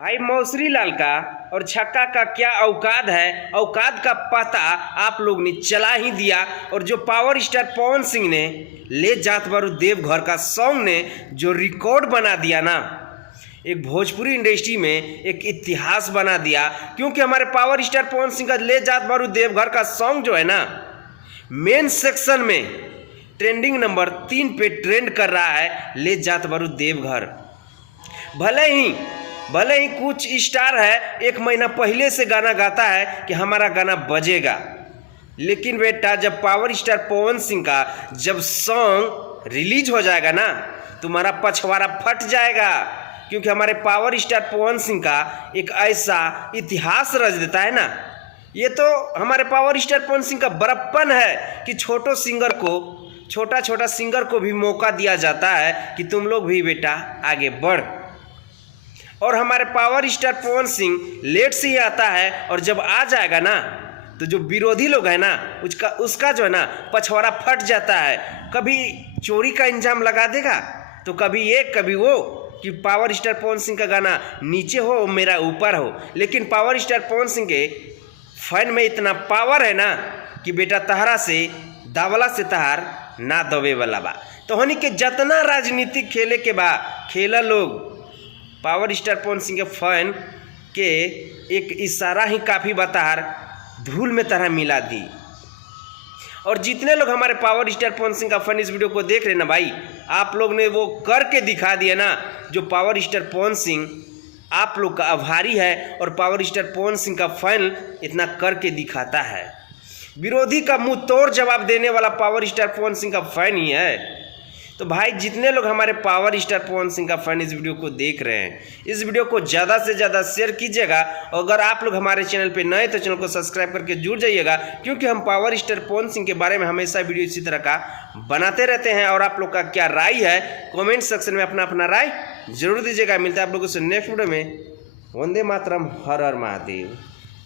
भाई मौसरी लाल का और छक्का का क्या औकात है, औकात का पता आप लोग ने चला ही दिया। और जो पावर स्टार पवन सिंह ने ले जात बारू देवघर का सॉन्ग ने जो रिकॉर्ड बना दिया ना, एक भोजपुरी इंडस्ट्री में एक इतिहास बना दिया। क्योंकि हमारे पावर स्टार पवन सिंह का ले जात बारू देवघर का सॉन्ग जो है ना, मेन सेक्शन में ट्रेंडिंग नंबर 3 पे ट्रेंड कर रहा है। ले जात बारू देवघर। भले ही कुछ स्टार है 1 महीना पहले से गाना गाता है कि हमारा गाना बजेगा, लेकिन बेटा जब पावर स्टार पवन सिंह का जब सॉन्ग रिलीज हो जाएगा ना, तुम्हारा पछवाड़ा फट जाएगा। क्योंकि हमारे पावर स्टार पवन सिंह का एक ऐसा इतिहास रच देता है ना, ये तो हमारे पावर स्टार पवन सिंह का बड़प्पन है कि छोटा सिंगर को भी मौका दिया जाता है कि तुम लोग भी बेटा आगे बढ़। और हमारे power star Pawan Singh late से ही आता है, और जब आ जाएगा ना तो जो विरोधी लोग हैं ना उसका जो है ना पछवाड़ा फट जाता है। कभी चोरी का इंजाम लगा देगा तो कभी ये कभी वो, कि पावर स्टार पवन सिंह का गाना नीचे हो मेरा ऊपर हो। लेकिन पावर स्टार पवन सिंह के फैन में इतना पावर है ना कि बेटा तहरा से दावला से तहार ना दबे वाला बा। तो हनी के जितना राजनीतिक खेले के बा खेला लोग, पावर स्टार पवन सिंह के फैन के एक इशारा ही काफ़ी बतार धूल में तरह मिला दी। और जितने लोग हमारे पावर स्टार पवन सिंह का फैन इस वीडियो को देख रहे ना भाई, आप लोग ने वो करके दिखा दिया ना जो पावर स्टार पवन सिंह आप लोग का आभारी है। और पावर स्टार पवन सिंह का फैन इतना करके दिखाता है। विरोधी का मुंह तोड़ जवाब देने वाला पावर स्टार पवन सिंह का फैन ही है। तो भाई जितने लोग हमारे पावर स्टार पवन सिंह का फैन इस वीडियो को देख रहे हैं, इस वीडियो को ज़्यादा से ज़्यादा शेयर कीजिएगा। अगर आप लोग हमारे चैनल पे नए तो चैनल को सब्सक्राइब करके जुड़ जाइएगा, क्योंकि हम पावर स्टार पवन सिंह के बारे में हमेशा वीडियो इसी तरह का बनाते रहते हैं। और आप लोग का क्या राय है कॉमेंट सेक्शन में अपना राय जरूर दीजिएगा। मिलता है आप लोगों से नेक्स्ट वीडियो में। वंदे मातरम, हर हर महादेव।